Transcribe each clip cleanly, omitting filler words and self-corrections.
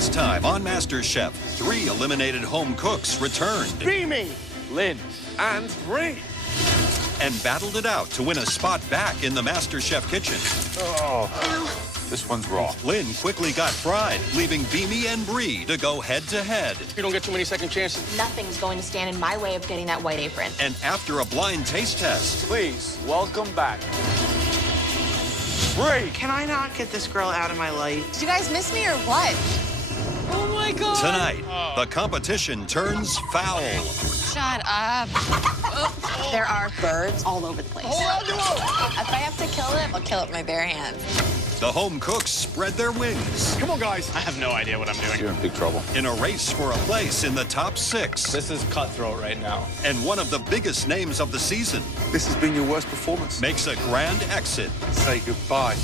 Last time on MasterChef, 3 eliminated home cooks returned. Beamy, Lynn, and Bree. And battled it out to win a spot back in the MasterChef kitchen. this one's raw. Lynn quickly got fried, leaving Beamy and Bree to go head-to-head. You don't get too many second chances. Nothing's going to stand in my way of getting that white apron. And after a blind taste test, Please, welcome back. Bree! Can I not get this girl out of my life? Did you guys miss me or what? Oh my God. tonight, the competition turns foul. Shut up. There are birds all over the place. If I have to kill it, I'll kill it with my bare hands. The home cooks spread their wings Come on, guys. I have no idea what I'm doing. You're in big trouble. in a race for a place in the top 6. This is cutthroat right now. And one of the biggest names of the season This has been your worst performance. makes a grand exit. Say goodbye.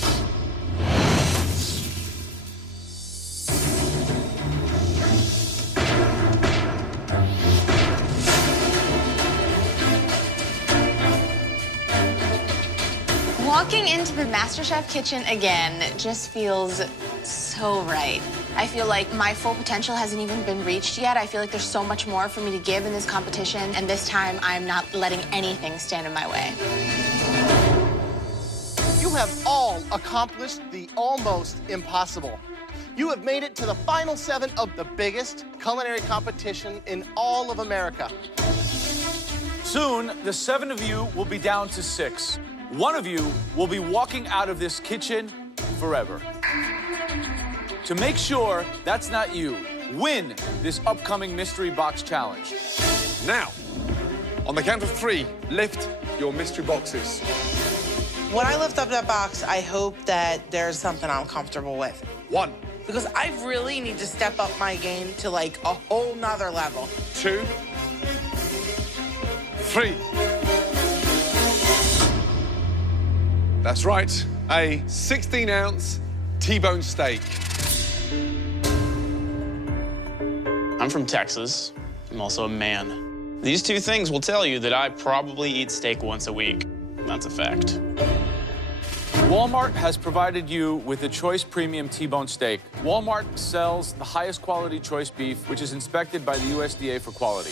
Walking into the MasterChef kitchen again just feels so right. I feel like my full potential hasn't even been reached yet. I feel like there's so much more for me to give in this competition, and this time I'm not letting anything stand in my way. You have all accomplished the almost impossible. You have made it to the final 7 of the biggest culinary competition in all of America. Soon, the 7 of you will be down to 6. One of you will be walking out of this kitchen forever. To make sure that's not you, win this upcoming mystery box challenge. Now, on the count of 3, lift your mystery boxes. When I lift up that box, I hope that there's something I'm comfortable with. 1, Because I really need to step up my game to like a whole nother level. 2, 3. That's right, a 16-ounce T-bone steak. I'm from Texas. I'm also a man. These 2 things will tell you that I probably eat steak once a week. That's a fact. Walmart has provided you with the Choice Premium T-bone steak. Walmart sells the highest quality choice beef, which is inspected by the USDA for quality.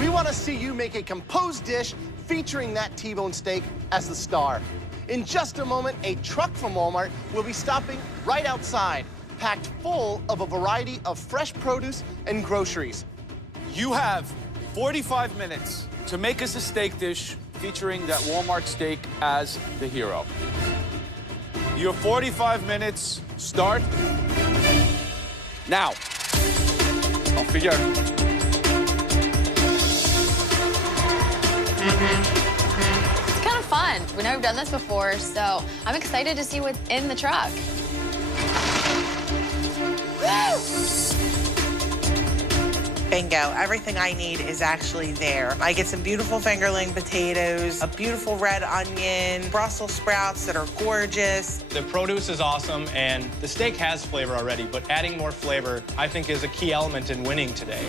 We want to see you make a composed dish featuring that T-bone steak as the star. In just a moment, a truck from Walmart will be stopping right outside, packed full of a variety of fresh produce and groceries. You have 45 minutes to make us a steak dish featuring that Walmart steak as the hero. Your 45 minutes start now. Off we go. It's kind of fun. We've never done this before, so I'm excited to see what's in the truck. Bingo. Everything I need is actually there. I get some beautiful fingerling potatoes, a beautiful red onion, Brussels sprouts that are gorgeous. The produce is awesome, and the steak has flavor already, but adding more flavor, I think, is a key element in winning today.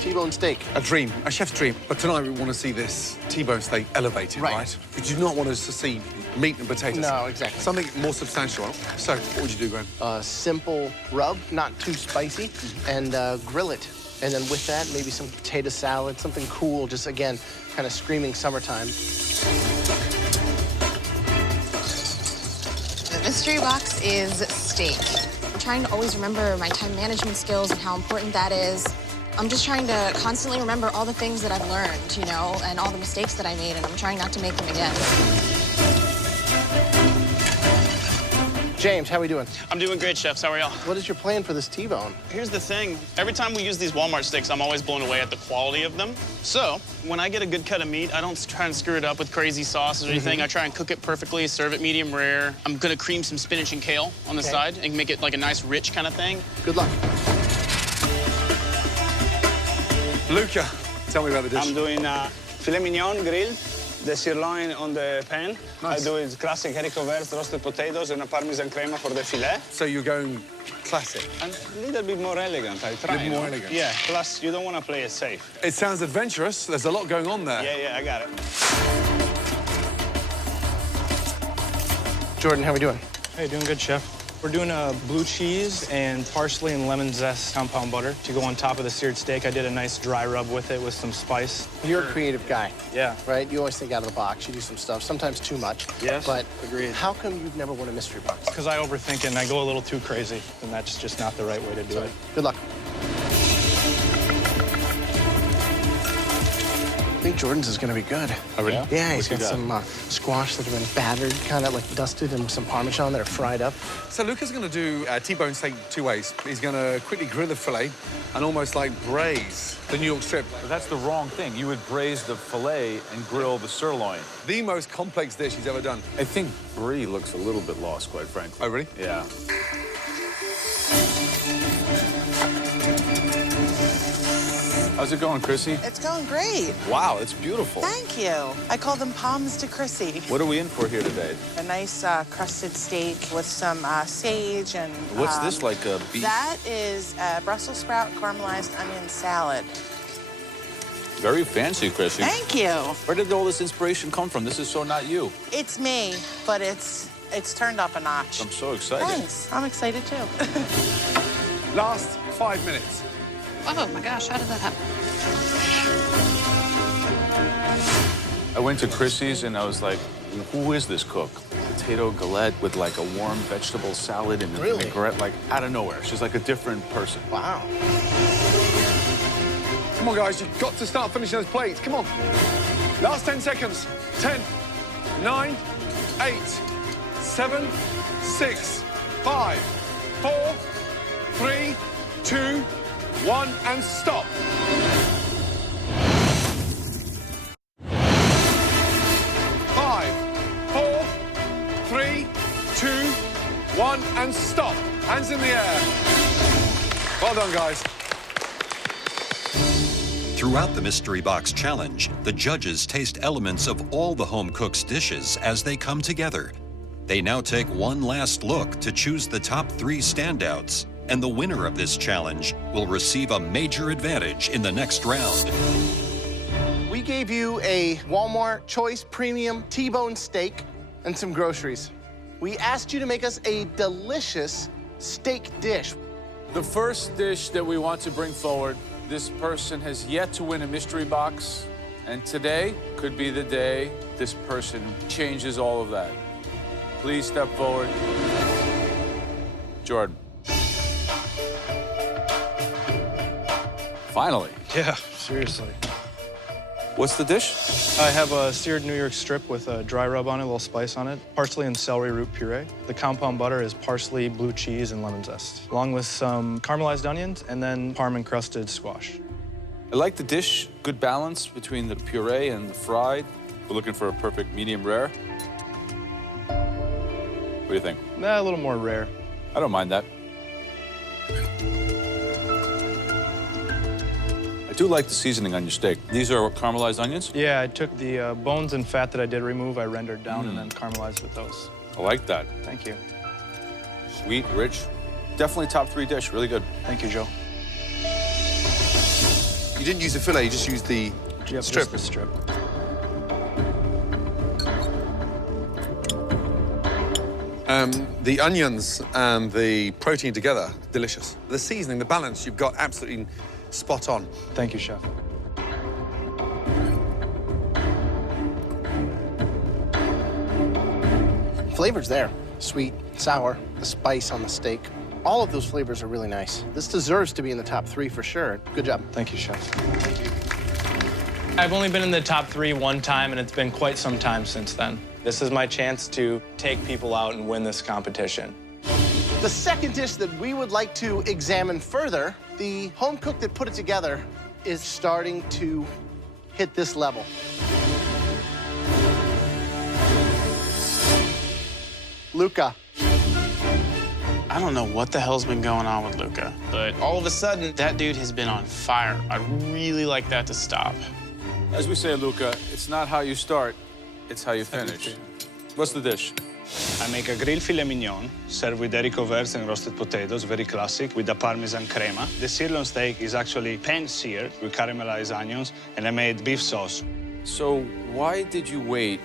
T-bone steak. A dream, a chef's dream. But tonight we want to see this T-bone steak elevated, right? We do not want us to see meat and potatoes. No, exactly. Something more substantial. So, what would you do, Graham? Simple rub, not too spicy, and grill it. And then with that, maybe some potato salad, something cool, just again, kind of screaming summertime. The mystery box is steak. I'm trying to always remember my time management skills and how important that is. I'm just trying to constantly remember all the things that I've learned, you know, and all the mistakes that I made, and I'm trying not to make them again. James, how we doing? I'm doing great, chefs. How are y'all? What is your plan for this T-bone? Here's the thing. Every time we use these Walmart steaks, I'm always blown away at the quality of them. So, when I get a good cut of meat, I don't try and screw it up with crazy sauces or anything. I try and cook it perfectly, serve it medium rare. I'm gonna cream some spinach and kale on the side and make it like a nice, rich kind of thing. Good luck. Luca, tell me about the dish. I'm doing filet mignon grilled, the sirloin on the pan. Nice. I do it classic haricot verts, roasted potatoes, and a parmesan crema for the filet. So you're going classic. And a little bit more elegant, I try. A little more you know? elegant. Yeah, plus you don't want to play it safe. It sounds adventurous. There's a lot going on there. Yeah, I got it. Jordan, how we doing? Hey, doing good, Chef. We're doing a blue cheese and parsley and lemon zest compound butter to go on top of the seared steak. I did a nice dry rub with it with some spice. You're a creative guy. Yeah. Right? You always think out of the box. You do some stuff, sometimes too much. Yes, But agreed. how come you've never won a mystery box? Because I overthink it and I go a little too crazy, and that's just not the right way to do it. Good luck. I think Jordan's is gonna be good. Oh, really? Yeah, he's What got you got? some squash that have been battered, kind of like dusted, and some Parmesan that are fried up. So Luca's going to do T-bone steak 2 ways. He's going to quickly grill the fillet and almost like braise the New York strip. But that's the wrong thing. You would braise the filet and grill the sirloin. The most complex dish he's ever done. I think Brie looks a little bit lost, quite frankly. Oh, really? Yeah. How's it going, Krissi? It's going great. Wow, it's beautiful. Thank you. I call them palms to Krissi. What are we in for here today? A nice crusted steak with some sage and... What's this, like a beef? That is Brussels sprout caramelized onion salad. Very fancy, Krissi. Thank you. Where did all this inspiration come from? This is so not you. It's me, but it's turned up a notch. I'm so excited. Thanks. I'm excited, too. Last 5 minutes. Oh my gosh, how did that happen? I went to Krissi's and I was like, who is this cook? Potato galette with like a warm vegetable salad and a Really? vinaigrette, like out of nowhere. She's like a different person. Wow. Come on, guys, you've got to start finishing those plates. Come on. Last 10 seconds. 10, 9, 8, 7, 6, 5, 4, 3, 2, 1, and stop. 5, 4, 3, 2, 1, and stop. Hands in the air. Well done, guys. Throughout the Mystery Box Challenge, the judges taste elements of all the home cook's dishes as they come together. They now take one last look to choose the top 3 standouts, and the winner of this challenge will receive a major advantage in the next round. We gave you a Walmart Choice Premium T-bone steak and some groceries. We asked you to make us a delicious steak dish. The first dish that we want to bring forward, this person has yet to win a mystery box, and today could be the day this person changes all of that. Please step forward. Jordan. Finally. Yeah, seriously. What's the dish? I have a seared New York strip with a dry rub on it, a little spice on it, parsley and celery root puree. The compound butter is parsley, blue cheese, and lemon zest, along with some caramelized onions and then parm-encrusted squash. I like the dish. Good balance between the puree and the fried. We're looking for a perfect medium rare. What do you think? A little more rare. I don't mind that. I do like the seasoning on your steak. These are caramelized onions? Yeah, I took the bones and fat that I did remove, I rendered down and then caramelized with those. I like that. Thank you. Sweet, rich. Definitely top 3 dish. Really good. Thank you, Joe. You didn't use the fillet, you just used the Yep, strip. just the strip. The onions and the protein together, delicious. The seasoning, the balance, you've got absolutely spot on. Thank you, Chef. Flavor's there. Sweet, sour, the spice on the steak. All of those flavors are really nice. This deserves to be in the top 3 for sure. Good job. Thank you, Chef. I've only been in the top 3 one time, and it's been quite some time since then. This is my chance to take people out and win this competition. The second dish that we would like to examine further, the home cook that put it together is starting to hit this level. Luca. I don't know what the hell's been going on with Luca, but all of a sudden, that dude has been on fire. I'd really like that to stop. As we say, Luca, it's not how you start, it's how you finish. What's the dish? I make a grilled filet mignon, served with haricot verts and roasted potatoes, very classic, with a Parmesan crema. The sirloin steak is actually pan-seared with caramelized onions, and I made beef sauce. So why did you wait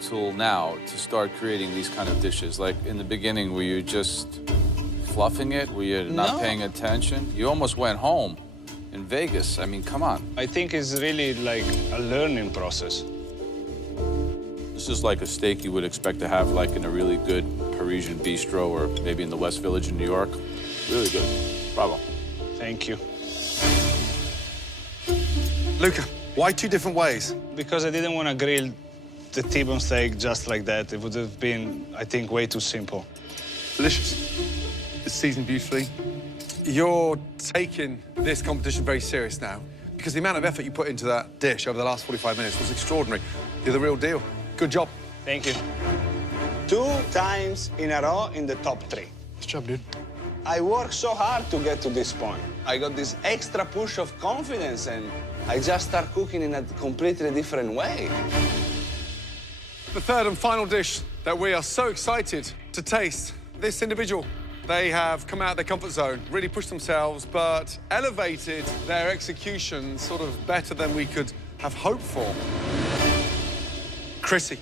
tool now to start creating these kind of dishes? Like in the beginning, were you just fluffing it? Were you not paying attention? You almost went home in Vegas. I mean, come on. I think it's really like a learning process. This is like a steak you would expect to have like in a really good Parisian bistro or maybe in the West Village in New York. Really good. Bravo. Thank you. Luca, why two different ways? Because I didn't want to grill the T-bone steak just like that. It would have been, I think, way too simple. Delicious. It's seasoned beautifully. You're taking this competition very serious now because the amount of effort you put into that dish over the last 45 minutes was extraordinary. You're the real deal. Good job. Thank you. 2 times in a row in the top 3. Good job, dude. I worked so hard to get to this point. I got this extra push of confidence and I just start cooking in a completely different way. The third and final dish that we are so excited to taste, this individual. They have come out of their comfort zone, really pushed themselves, but elevated their execution sort of better than we could have hoped for. Krissi.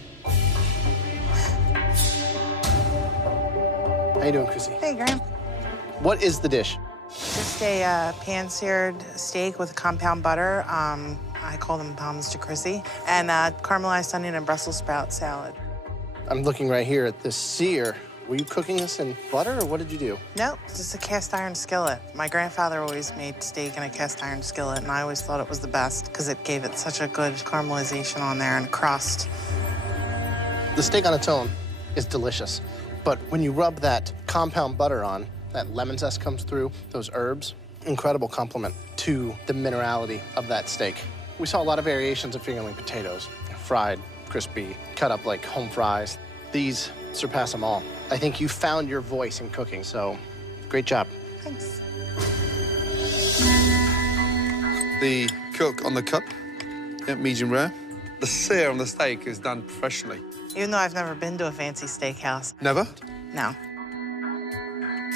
How you doing, Krissi? Hey, Graham. What is the dish? Just a pan-seared steak with compound butter. I call them palms to Krissi. And caramelized onion and Brussels sprout salad. I'm looking right here at this sear. Were you cooking this in butter, or what did you do? Nope, it's just a cast iron skillet. My grandfather always made steak in a cast iron skillet, and I always thought it was the best because it gave it such a good caramelization on there and crust. The steak on its own is delicious, but when you rub that compound butter on, that lemon zest comes through, those herbs, incredible complement to the minerality of that steak. We saw a lot of variations of fingerling potatoes, fried, crispy, cut up like home fries. These surpass them all. I think you found your voice in cooking, so great job. Thanks. The cook on the cut, medium rare. The sear on the steak is done professionally. Even though I've never been to a fancy steakhouse. Never? No.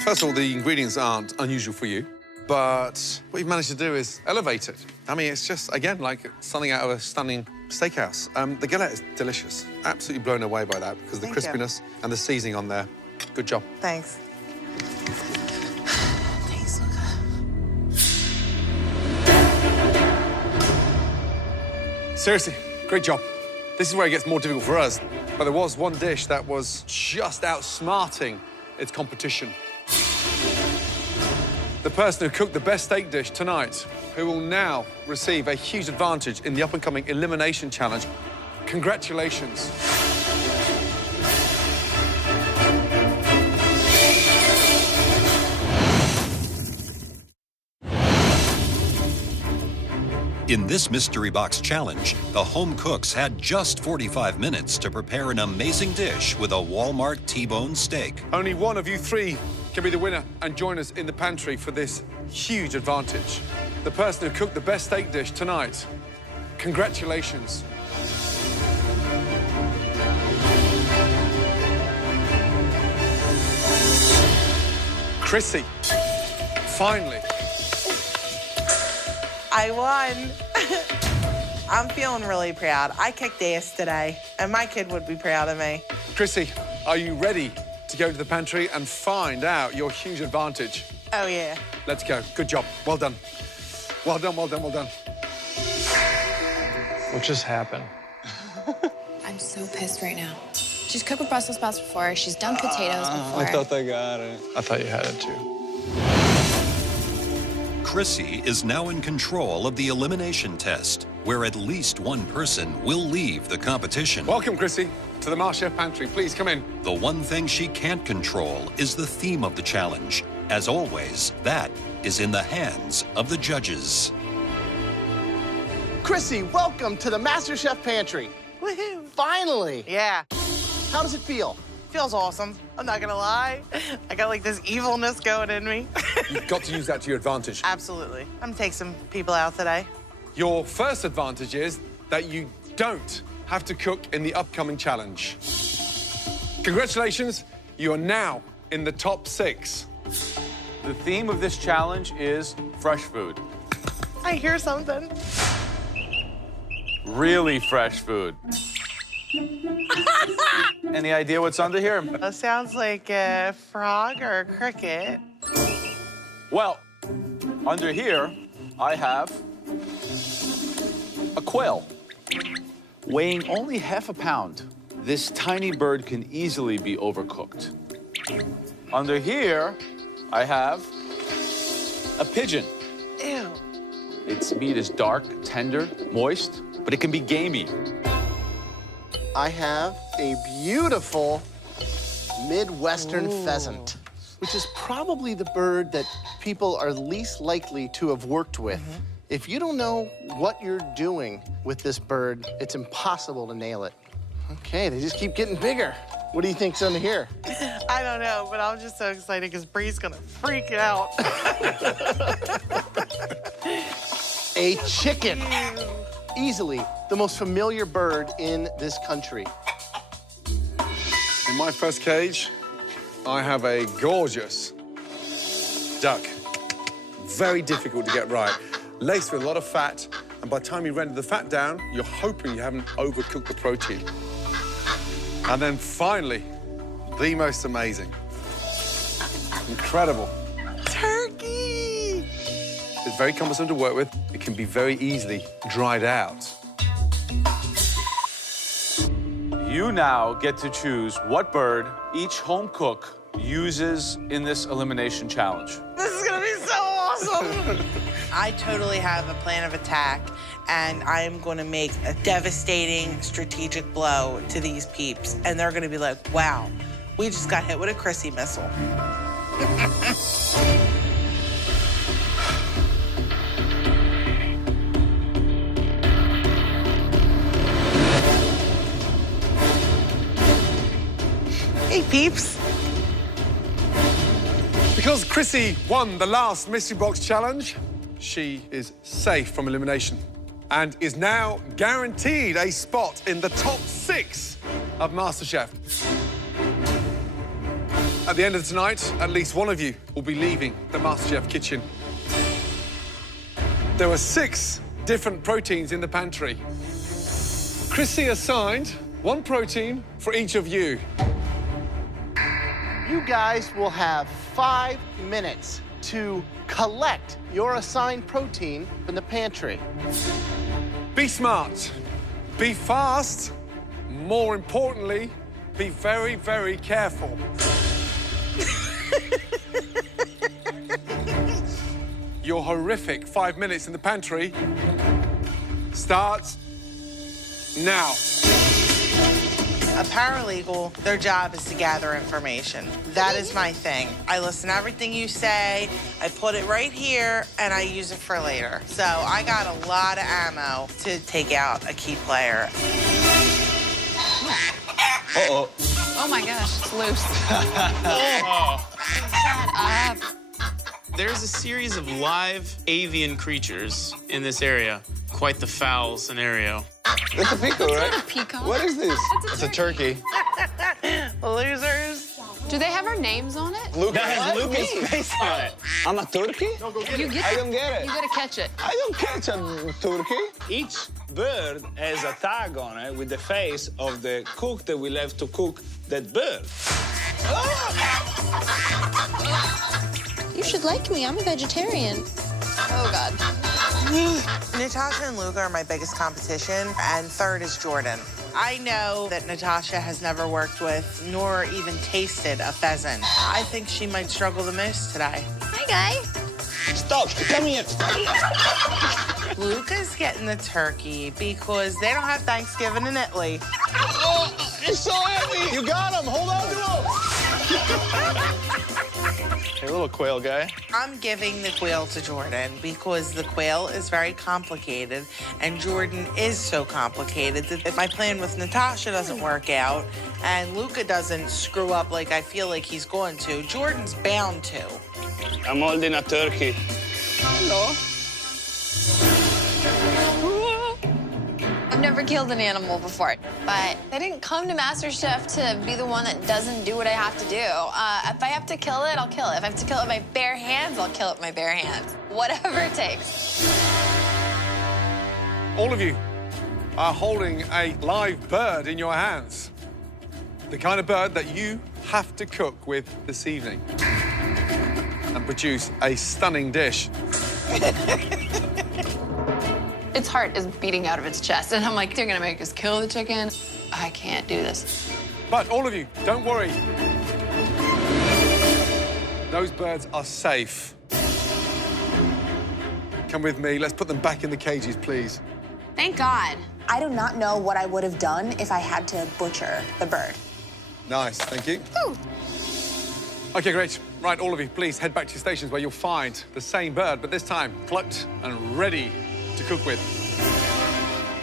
First of all, the ingredients aren't unusual for you, but what you've managed to do is elevate it. I mean, it's just, again, like something out of a stunning steakhouse. The galette is delicious. Absolutely blown away by that because of the Thank you. crispiness and the seasoning on there. Good job. Thanks. Thanks, Luca. Seriously, great job. This is where it gets more difficult for us, but there was one dish that was just outsmarting its competition. The person who cooked the best steak dish tonight, who will now receive a huge advantage in the up-and-coming Elimination Challenge. Congratulations. In this mystery box challenge, the home cooks had just 45 minutes to prepare an amazing dish with a Walmart T-bone steak. Only one of you 3 can be the winner and join us in the pantry for this huge advantage. The person who cooked the best steak dish tonight, congratulations. Krissi, finally. I won. I'm feeling really proud. I kicked ass today, and my kid would be proud of me. Krissi, are you ready to go to the pantry and find out your huge advantage? Oh, yeah. Let's go. Good job. Well done. Well done, well done, well done. What just happened? I'm so pissed right now. She's cooked with Brussels sprouts before. She's done potatoes before. I thought I got it. I thought you had it too. Krissi is now in control of the elimination test, where at least one person will leave the competition. Welcome, Krissi, to the MasterChef pantry. Please come in. The one thing she can't control is the theme of the challenge. As always, that is in the hands of the judges. Krissi, welcome to the MasterChef pantry. Woohoo. Finally. Yeah. How does it feel? Feels awesome. I'm not gonna lie. I got like this evilness going in me. You've got to use that to your advantage. Absolutely. I'm gonna take some people out today. Your first advantage is that you don't have to cook in the upcoming challenge. Congratulations, you are now in the top 6. The theme of this challenge is fresh food. I hear something. Really fresh food. Any idea what's under here? That sounds like a frog or a cricket. Well, under here, I have a quail. Weighing only half a pound, this tiny bird can easily be overcooked. Under here, I have a pigeon. Ew. Its meat is dark, tender, moist, but it can be gamey. I have a beautiful Midwestern pheasant, which is probably the bird that people are least likely to have worked with. If you don't know what you're doing with this bird, it's impossible to nail it. Okay, they just keep getting bigger. What do you think's under here? I don't know, but I'm just so excited because Bree's gonna freak out. A chicken. Easily the most familiar bird in this country. In my first cage, I have a gorgeous duck. Very difficult to get right. Laced with a lot of fat, and by the time you render the fat down, you're hoping you haven't overcooked the protein. And then finally, the most amazing. Incredible. Turkey! It's very cumbersome to work with. It can be very easily dried out. You now get to choose what bird each home cook uses in this elimination challenge. This is gonna be so awesome! I totally have a plan of attack, and I am gonna make a devastating strategic blow to these peeps, and they're gonna be like, wow, we just got hit with a Krissi missile. Hey, peeps. Because Krissi won the last mystery box challenge, she is safe from elimination and is now guaranteed a spot in the top 6 of MasterChef. At the end of tonight, at least one of you will be leaving the MasterChef kitchen. There were 6 different proteins in the pantry. Krissi assigned 1 protein for each of you. You guys will have 5 minutes to collect your assigned protein from the pantry. Be smart, be fast, more importantly, be very, very careful. Your horrific 5 minutes in the pantry starts now. A paralegal, their job is to gather information. That is my thing. I listen to everything you say, I put it right here, and I use it for later. So I got a lot of ammo to take out a key player. Oh my gosh, it's loose. Shut up. There's a series of live avian creatures in this area. Quite the foul scenario. That's a peacock, right? Not a peacock. What is this? It's a turkey. Losers. Do they have our names on it? Luca has Luca's face on it. I'm a turkey? I don't get it. You gotta catch it. I don't catch a turkey. Each bird has a tag on it with the face of the cook that will have to cook that bird. You should like me. I'm a vegetarian. Oh, God. Natasha and Luca are my biggest competition, and third is Jordan. I know that Natasha has never worked with nor even tasted a pheasant. I think she might struggle the most today. Hi, guy. Stop, come here. Luca's getting the turkey because they don't have Thanksgiving in Italy. Oh, it's so heavy. You got him. Hold on to him. Hey, little quail guy. I'm giving the quail to Jordan because the quail is very complicated, and Jordan is so complicated that if my plan with Natasha doesn't work out and Luca doesn't screw up like I feel like he's going to, Jordan's bound to. I'm holding a turkey. Hello. I've never killed an animal before, but I didn't come to MasterChef to be the one that doesn't do what I have to do. If I have to kill it, I'll kill it. If I have to kill it with my bare hands, I'll kill it with my bare hands. Whatever it takes. All of you, are holding a live bird in your hands. The kind of bird that you have to cook with this evening and produce a stunning dish. Its heart is beating out of its chest, and I'm like, they're gonna make us kill the chicken. I can't do this. But all of you, don't worry. Those birds are safe. Come with me. Let's put them back in the cages, please. Thank God. I do not know what I would have done if I had to butcher the bird. Nice, thank you. Ooh. Okay, great. Right, all of you, please head back to your stations where you'll find the same bird, but this time plucked and ready to cook with.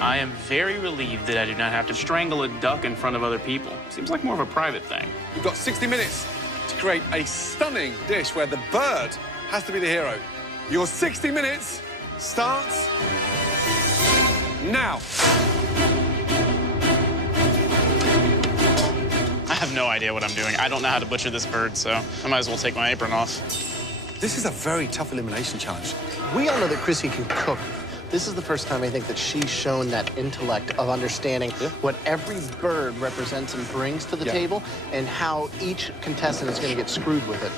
I am very relieved that I do not have to strangle a duck in front of other people. Seems like more of a private thing. You've got 60 minutes to create a stunning dish where the bird has to be the hero. Your 60 minutes starts now. I have no idea what I'm doing. I don't know how to butcher this bird, so I might as well take my apron off. This is a very tough elimination challenge. We all know that Krissi can cook. This is the first time I think that she's shown that intellect of understanding what every bird represents and brings to the table and how each contestant is going to get screwed with it.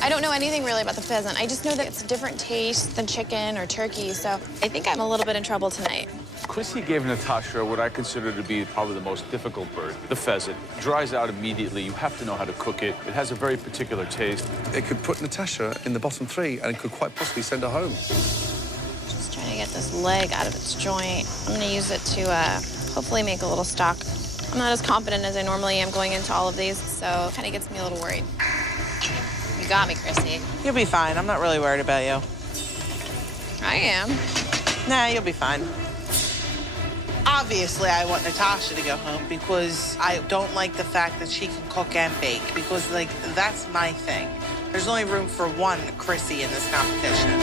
I don't know anything really about the pheasant. I just know that it's a different taste than chicken or turkey, so I think I'm a little bit in trouble tonight. Krissi gave Natasha what I consider to be probably the most difficult bird, the pheasant. Dries out immediately. You have to know how to cook it. It has a very particular taste. It could put Natasha in the bottom three and it could quite possibly send her home. Just trying to get this leg out of its joint. I'm gonna use it to hopefully make a little stock. I'm not as confident as I normally am going into all of these, so it kind of gets me a little worried. You got me, Krissi. You'll be fine. I'm not really worried about you. I am. Nah, you'll be fine. Obviously, I want Natasha to go home because I don't like the fact that she can cook and bake because, like, that's my thing. There's only room for one Krissi in this competition.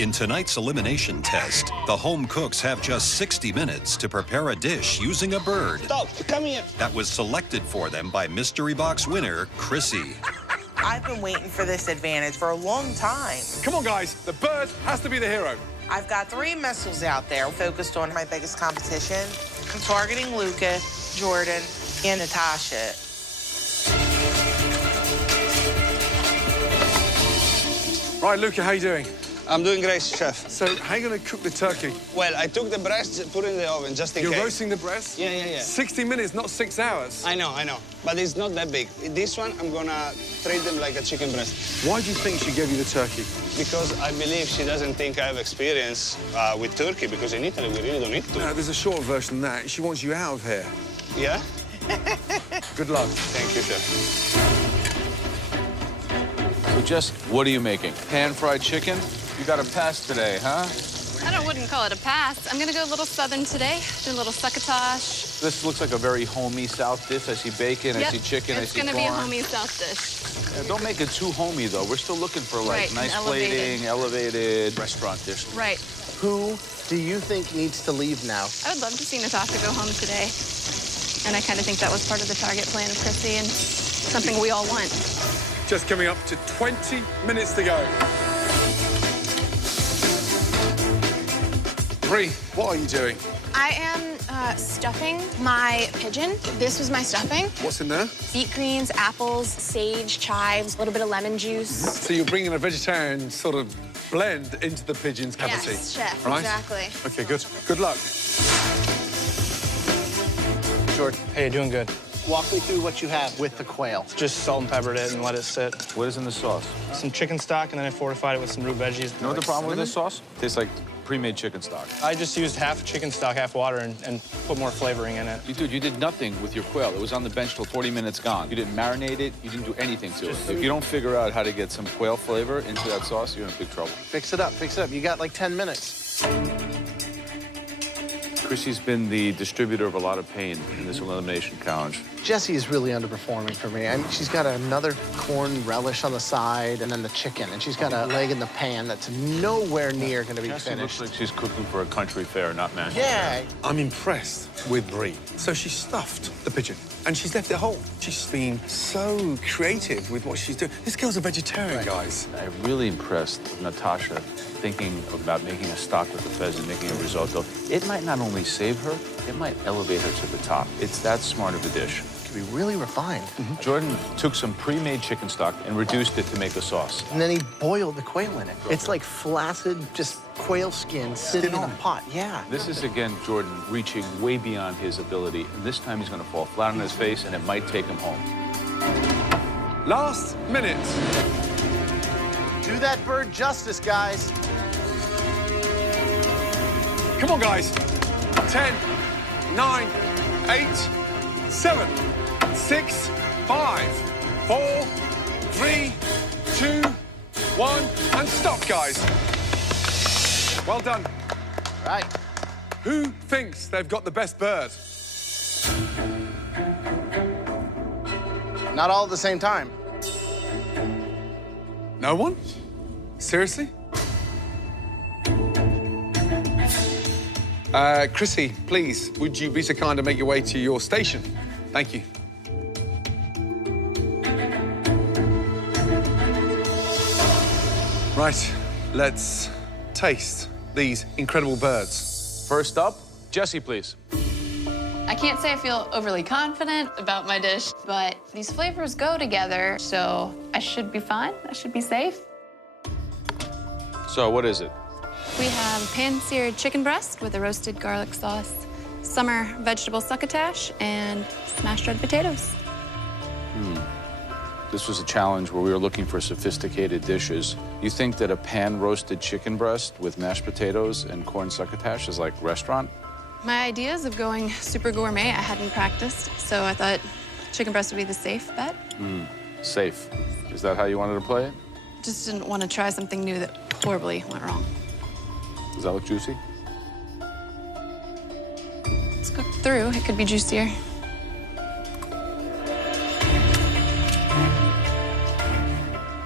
In tonight's elimination test, the home cooks have just 60 minutes to prepare a dish using a bird. Stop, come here. That was selected for them by mystery box winner Krissi. I've been waiting for this advantage for a long time. Come on, guys. The bird has to be the hero. I've got 3 missiles out there focused on my biggest competition. I'm targeting Luca, Jordan, and Natasha. Right, Luca, how you doing? I'm doing great, chef. So, how are you going to cook the turkey? Well, I took the breast, put it in the oven just in case. You're roasting the breast? Yeah. 60 minutes, not 6 hours. I know. But it's not that big. This one, I'm gonna treat them like a chicken breast. Why do you think she gave you the turkey? Because I believe she doesn't think I have experience with turkey, because in Italy, we really don't eat turkey. No, there's a short version than that. She wants you out of here. Yeah? Good luck. Thank you, chef. So, Jess, what are you making? Pan-fried chicken? You got a pass today, huh? I wouldn't call it a pass. I'm gonna go a little southern today, do a little succotash. This looks like a very homey South dish. I see bacon, I see chicken, I see corn. It's gonna be a homey South dish. Yeah, don't make it too homey, though. We're still looking for, like, Right, nice elevated. plating, elevated restaurant dish. Right. Who do you think needs to leave now? I would love to see Natasha go home today. And I kind of think that was part of the target plan of Krissi and something we all want. Just coming up to 20 minutes to go. Bree, what are you doing? I am stuffing my pigeon. This was my stuffing. What's in there? Beet greens, apples, sage, chives, a little bit of lemon juice. So you're bringing a vegetarian sort of blend into the pigeon's cavity. Yes, chef, right? exactly. Okay, good. Good luck. Jordan, hey, doing good. Walk me through what you have with the quail. Just salt and peppered it and let it sit. What is in the sauce? Some chicken stock, and then I fortified it with some root veggies. You know what the problem with this sauce? Tastes like pre-made chicken stock. I just used half chicken stock, half water, and put more flavoring in it. Dude, you did nothing with your quail. It was on the bench till 40 minutes gone. You didn't marinate it. You didn't do anything to it. If you don't figure out how to get some quail flavor into that sauce, you're in big trouble. Fix it up, fix it up. You got like 10 minutes. Krissi's been the distributor of a lot of pain in this elimination challenge. Jessie is really underperforming for me. I mean, she's got another corn relish on the side and then the chicken, and she's got a leg in the pan that's nowhere near going to be Jessie finished. looks like she's cooking for a country fair, not MasterChef. Yeah. I'm impressed with Brie. So she stuffed the pigeon and she's left it whole. She's been so creative with what she's doing. This girl's a vegetarian, guys. I'm really impressed with Natasha thinking about making a stock with the pheasant, making a risotto. It might not only save her, it might elevate her to the top. It's that smart of a dish. Be really refined. Jordan took some pre-made chicken stock and reduced it to make a sauce. And then he boiled the quail in it. It's like flaccid, just quail skin sitting in a pot. Yeah. This is, again, Jordan reaching way beyond his ability. And this time he's going to fall flat on his face, and it might take him home. Last minute. Do that bird justice, guys. Come on, guys. 10, 9, 8, 7, 6, 5, 4, 3, 2, 1, and stop, guys. Well done. Right. Who thinks they've got the best bird? Not all at the same time. No one? Seriously? Krissi, please, would you be so kind to make your way to your station? Thank you. Right, let's taste these incredible birds. First up, Jessie, please. I can't say I feel overly confident about my dish, but these flavors go together, so I should be fine. I should be safe. So what is it? We have pan-seared chicken breast with a roasted garlic sauce, summer vegetable succotash, and smashed red potatoes. This was a challenge where we were looking for sophisticated dishes. You think that a pan-roasted chicken breast with mashed potatoes and corn succotash is like restaurant? My ideas of going super gourmet, I hadn't practiced, so I thought chicken breast would be the safe bet. Safe. Is that how you wanted to play it? Just didn't want to try something new that horribly went wrong. Does that look juicy? It's cooked through. It could be juicier.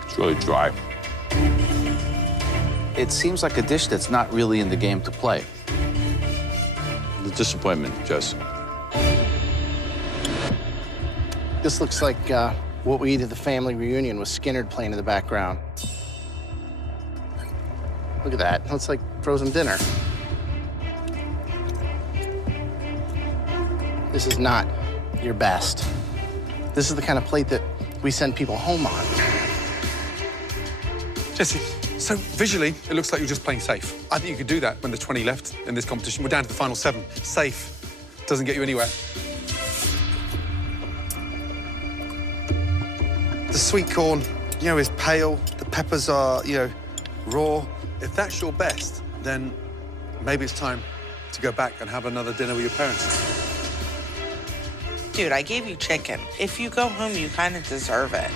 It's really dry. It seems like a dish that's not really in the game to play. The disappointment, Jess. This looks like what we eat at the family reunion with Skinnerd playing in the background. Look at that. Looks like frozen dinner. This is not your best. This is the kind of plate that we send people home on. Jessie, so visually, it looks like you're just playing safe. I think you could do that when there's 20 left in this competition. We're down to the final 7. Safe doesn't get you anywhere. The sweet corn, you know, is pale. The peppers are, you know, raw. If that's your best, then maybe it's time to go back and have another dinner with your parents. Dude, I gave you chicken. If you go home, you kind of deserve it.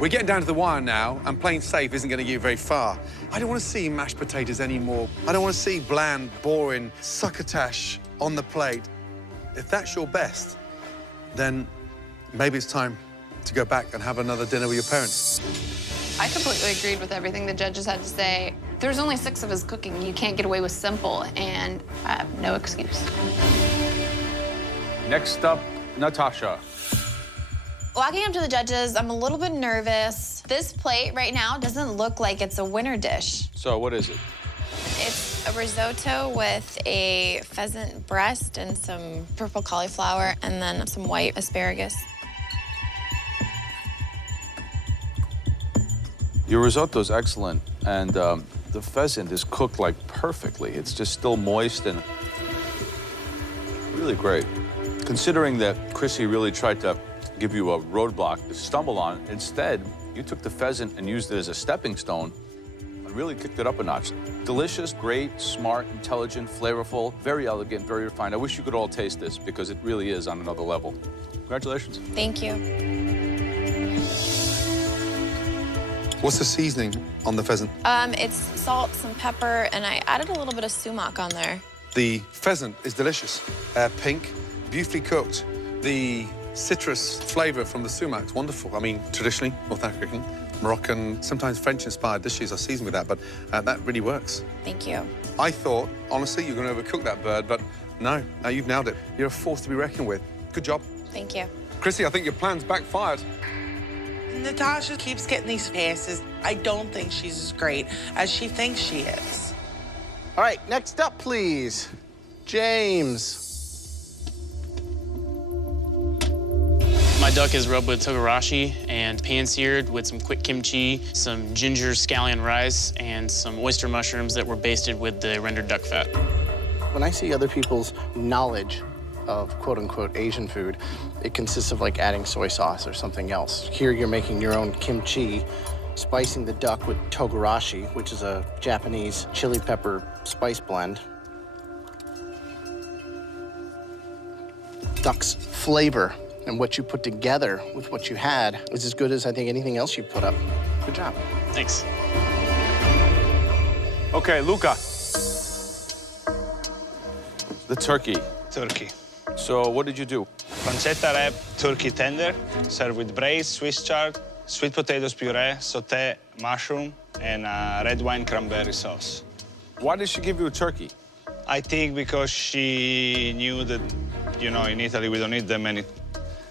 We're getting down to the wire now, and playing safe isn't going to get you very far. I don't want to see mashed potatoes anymore. I don't want to see bland, boring succotash on the plate. If that's your best, then maybe it's time to go back and have another dinner with your parents. I completely agreed with everything the judges had to say. There's only 6 of us cooking. You can't get away with simple, and I have no excuse. Next up, Natasha. Walking up to the judges, I'm a little bit nervous. This plate right now doesn't look like it's a winner dish. So what is it? It's a risotto with a pheasant breast and some purple cauliflower and then some white asparagus. Your risotto is excellent, and the pheasant is cooked like perfectly. It's just still moist and really great. Considering that Krissi really tried to give you a roadblock to stumble on, instead, you took the pheasant and used it as a stepping stone and really kicked it up a notch. Delicious, great, smart, intelligent, flavorful, very elegant, very refined. I wish you could all taste this because it really is on another level. Congratulations. Thank you. What's the seasoning on the pheasant? It's salt, some pepper, and I added a little bit of sumac on there. The pheasant is delicious. Pink, beautifully cooked. The citrus flavor from the sumac is wonderful. I mean, traditionally, North African, Moroccan, sometimes French-inspired dishes are seasoned with that, but that really works. Thank you. I thought, honestly, you're going to overcook that bird, but no, you've nailed it. You're a force to be reckoned with. Good job. Thank you. Krissi, I think your plan's backfired. Natasha keeps getting these passes. I don't think she's as great as she thinks she is. All right, next up, please. James. My duck is rubbed with togarashi and pan-seared with some quick kimchi, some ginger scallion rice, and some oyster mushrooms that were basted with the rendered duck fat. When I see other people's knowledge of quote-unquote Asian food, it consists of like adding soy sauce or something else. Here you're making your own kimchi, spicing the duck with togarashi, which is a Japanese chili pepper spice blend. Duck's flavor and what you put together with what you had is as good as I think anything else you put up. Good job. Thanks. Okay, Luca. The turkey. Turkey. So what did you do? Pancetta wrap, turkey tender, served with braised Swiss chard, sweet potatoes puree, sauté, mushroom, and red wine cranberry sauce. Why did she give you a turkey? I think because she knew that, you know, in Italy we don't eat that many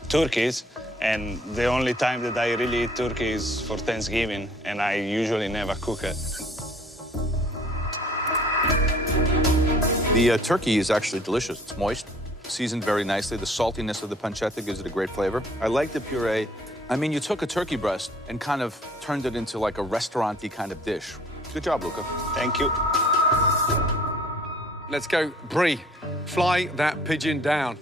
turkeys, and the only time that I really eat turkey is for Thanksgiving, and I usually never cook it. The turkey is actually delicious. It's moist, seasoned very nicely. The saltiness of the pancetta gives it a great flavor. I like the puree. I mean, you took a turkey breast and kind of turned it into like a restaurant-y kind of dish. Good job, Luca. Thank you. Let's go. Brie, fly that pigeon down.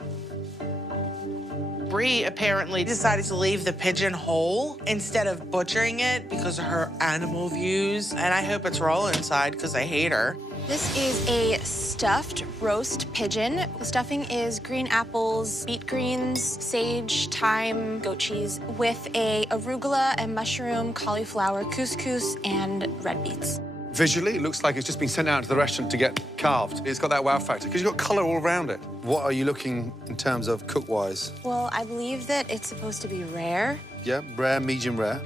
Brie apparently decided to leave the pigeon whole instead of butchering it because of her animal views. And I hope it's raw inside because I hate her. This is a stuffed roast pigeon. The stuffing is green apples, beet greens, sage, thyme, goat cheese, with a arugula and mushroom, cauliflower, couscous, and red beets. Visually, it looks like it's just been sent out to the restaurant to get carved. It's got that wow factor because you've got color all around it. What are you looking in terms of cook-wise? Well, I believe that it's supposed to be rare. Yeah, rare, medium rare.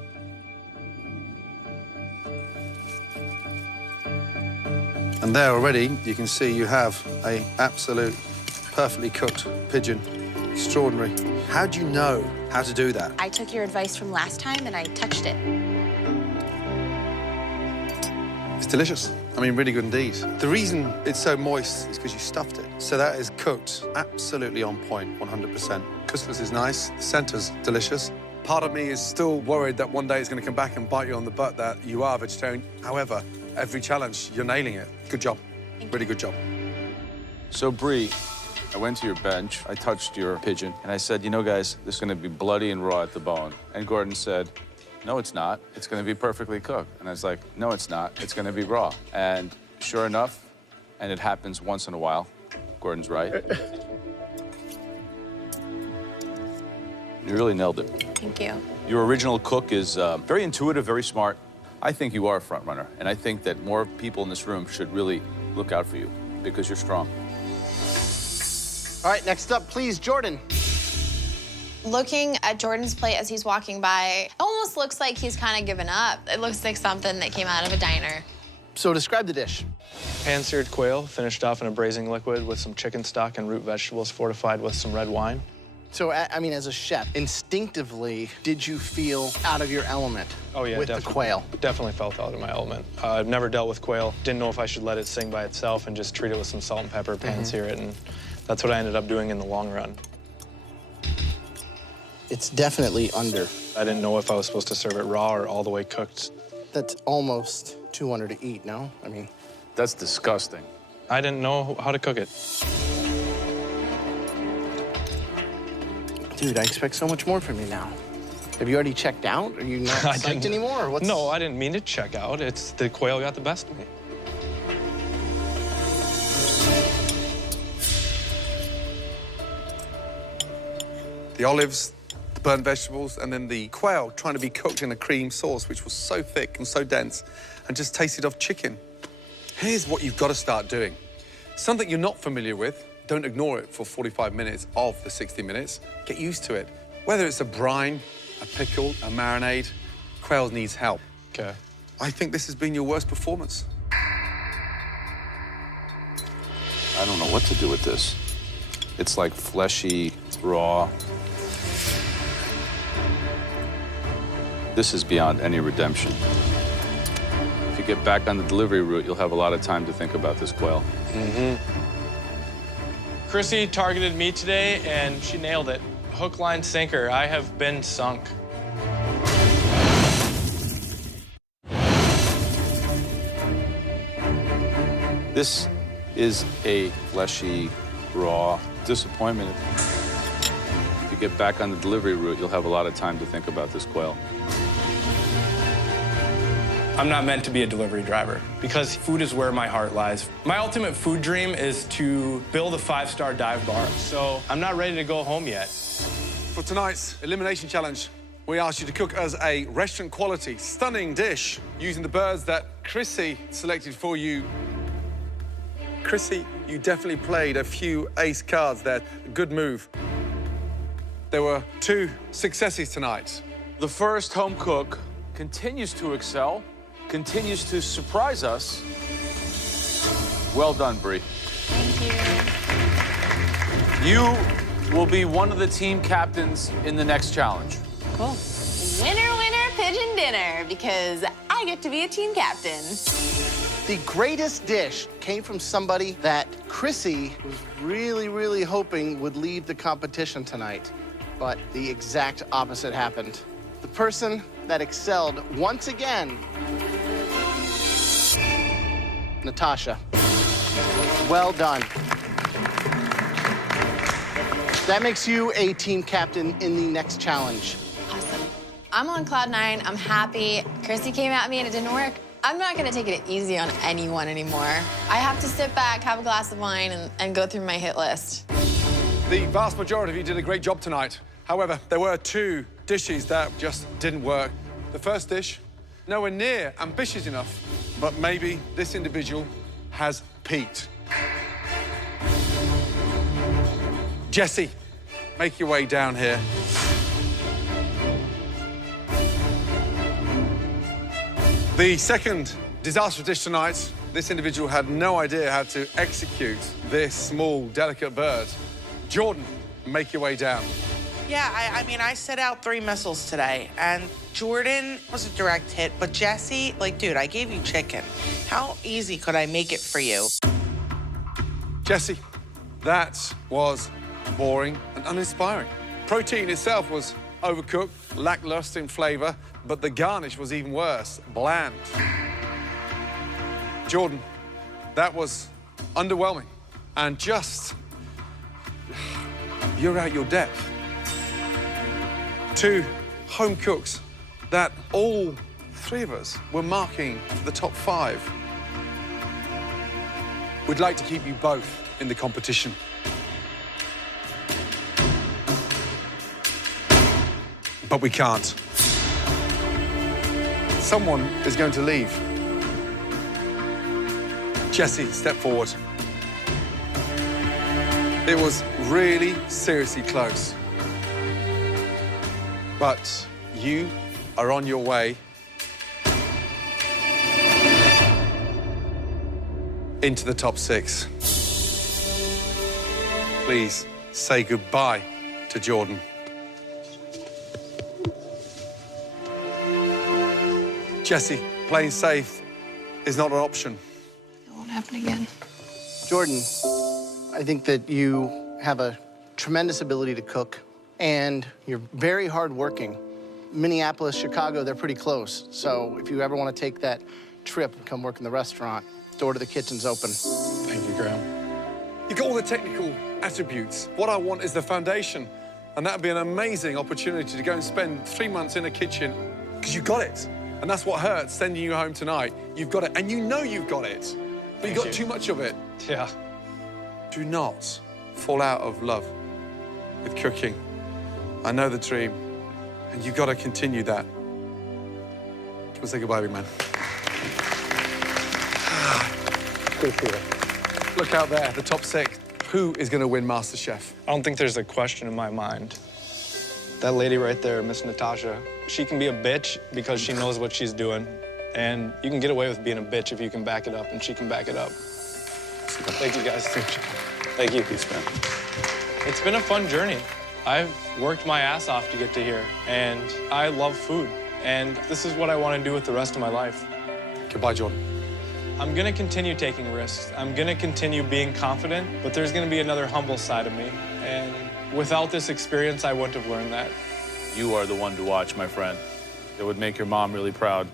And there already, you can see you have a absolute perfectly cooked pigeon. Extraordinary. How do you know how to do that? I took your advice from last time and I touched it. It's delicious. I mean, really good indeed. The reason it's so moist is because you stuffed it. So that is cooked absolutely on point, 100%. Couscous is nice, the center's delicious. Part of me is still worried that one day it's going to come back and bite you on the butt that you are vegetarian. However, every challenge, you're nailing it. Good job. Really good job. So, Brie, I went to your bench, I touched your pigeon, and I said, you know, guys, this is going to be bloody and raw at the bone. And Gordon said, no, it's not. It's going to be perfectly cooked. And I was like, no, it's not. It's going to be raw. And sure enough, and it happens once in a while, Gordon's right. You really nailed it. Thank you. Your original cook is very intuitive, very smart. I think you are a front runner, and I think that more people in this room should really look out for you because you're strong. All right, next up, please, Jordan. Looking at Jordan's plate as he's walking by, it almost looks like he's kind of given up. It looks like something that came out of a diner. So describe the dish. Pan-seared quail, finished off in a braising liquid with some chicken stock and root vegetables fortified with some red wine. So, I mean, as a chef, instinctively, did you feel out of your element with the quail? Definitely felt out of my element. I've never dealt with quail. Didn't know if I should let it sing by itself and just treat it with some salt and pepper, pan-sear it, and that's what I ended up doing in the long run. It's definitely under. I didn't know if I was supposed to serve it raw or all the way cooked. That's almost too under to eat, no? I mean... That's disgusting. I didn't know how to cook it. Dude, I expect so much more from you now. Have you already checked out? Are you not psyched anymore? Or what's... No, I didn't mean to check out. It's the quail got the best of me. The olives, the burnt vegetables, and then the quail trying to be cooked in a cream sauce, which was so thick and so dense, and just tasted of chicken. Here's what you've got to start doing. Something you're not familiar with, don't ignore it for 45 minutes of the 60 minutes. Get used to it. Whether it's a brine, a pickle, a marinade, quail needs help. Okay. I think this has been your worst performance. I don't know what to do with this. It's like fleshy, raw. This is beyond any redemption. If you get back on the delivery route, you'll have a lot of time to think about this quail. Krissi targeted me today, and she nailed it. Hook, line, sinker. I have been sunk. This is a fleshy, raw disappointment. If you get back on the delivery route, you'll have a lot of time to think about this quail. I'm not meant to be a delivery driver because food is where my heart lies. My ultimate food dream is to build a 5-star dive bar, so I'm not ready to go home yet. For tonight's elimination challenge, we asked you to cook us a restaurant-quality, stunning dish using the birds that Krissi selected for you. Krissi, you definitely played a few ace cards there. Good move. There were 2 successes tonight. The first home cook continues to excel, continues to surprise us. Well done, Bree. Thank you. You will be one of the team captains in the next challenge. Cool. Winner, winner, pigeon dinner, because I get to be a team captain. The greatest dish came from somebody that Krissi was really, really hoping would leave the competition tonight. But the exact opposite happened. The person that excelled once again, Natasha. Well done. That makes you a team captain in the next challenge. Awesome. I'm on cloud 9. I'm happy. Krissi came at me and it didn't work. I'm not gonna take it easy on anyone anymore. I have to sit back, have a glass of wine, and go through my hit list. The vast majority of you did a great job tonight. However, there were 2 dishes that just didn't work. The first dish, nowhere near ambitious enough, but maybe this individual has peaked. Jessie, make your way down here. The second disastrous dish tonight, this individual had no idea how to execute this small, delicate bird. Jordan, make your way down. Yeah, I mean, I set out 3 missiles today, and Jordan was a direct hit, but Jessie, like, dude, I gave you chicken. How easy could I make it for you? Jessie, that was boring and uninspiring. Protein itself was overcooked, lackluster in flavor, but the garnish was even worse, bland. Jordan, that was underwhelming. And just, you're out your depth. 2 home cooks that all 3 of us were marking for the top 5. We'd like to keep you both in the competition. But we can't. Someone is going to leave. Jessie, step forward. It was really seriously close. But you are on your way into the top 6. Please say goodbye to Jordan. Jessie, playing safe is not an option. It won't happen again. Jordan, I think that you have a tremendous ability to cook, and you're very hardworking. Minneapolis, Chicago, they're pretty close. So if you ever want to take that trip and come work in the restaurant, door to the kitchen's open. Thank you, Graham. You've got all the technical attributes. What I want is the foundation, and that'd be an amazing opportunity to go and spend 3 months in a kitchen, because you got it. And that's what hurts, sending you home tonight. You've got it, and you know you've got it, but you've got too much of it. Yeah. Do not fall out of love with cooking. I know the dream. And you've got to continue that. Come on, say goodbye, big man. Good for you. Look out there, the top 6. Who is going to win MasterChef? I don't think there's a question in my mind. That lady right there, Miss Natasha, she can be a bitch because she knows what she's doing. And you can get away with being a bitch if you can back it up, and she can back it up. Thank you, guys. Thank you. Peace, man. It's been a fun journey. I've worked my ass off to get to here, and I love food. And this is what I want to do with the rest of my life. Goodbye, Jordan. I'm going to continue taking risks. I'm going to continue being confident, but there's going to be another humble side of me. And without this experience, I wouldn't have learned that. You are the one to watch, my friend. It would make your mom really proud.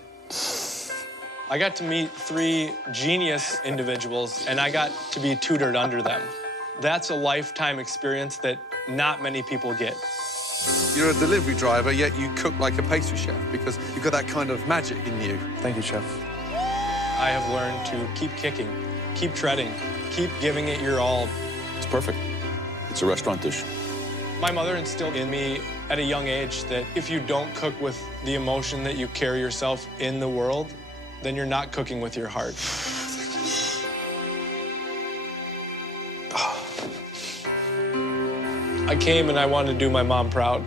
I got to meet 3 genius individuals, and I got to be tutored under them. That's a lifetime experience that not many people get. You're a delivery driver, yet you cook like a pastry chef because you've got that kind of magic in you. Thank you, Chef. I have learned to keep kicking, keep treading, keep giving it your all. It's perfect. It's a restaurant dish. My mother instilled in me at a young age that if you don't cook with the emotion that you carry yourself in the world, then you're not cooking with your heart. I came and I wanted to do my mom proud,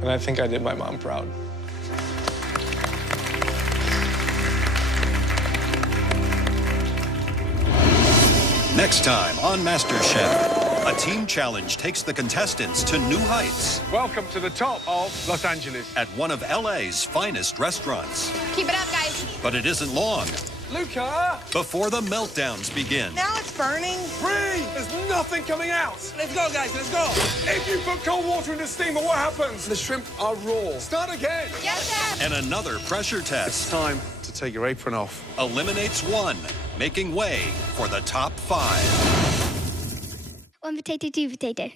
and I think I did my mom proud. Next time on MasterChef, a team challenge takes the contestants to new heights Welcome to the top of Los Angeles. at one of LA's finest restaurants. Keep it up, guys. But it isn't long Luca! before the meltdowns begin. Now it's burning. Bree! There's nothing coming out! Let's go, guys, let's go. If you put cold water in the steamer, what happens? The shrimp are raw. Start again. Yes, sir. And another pressure It's test time to take your apron off. eliminates one, making way for the top 5. 1 potato, 2 potato.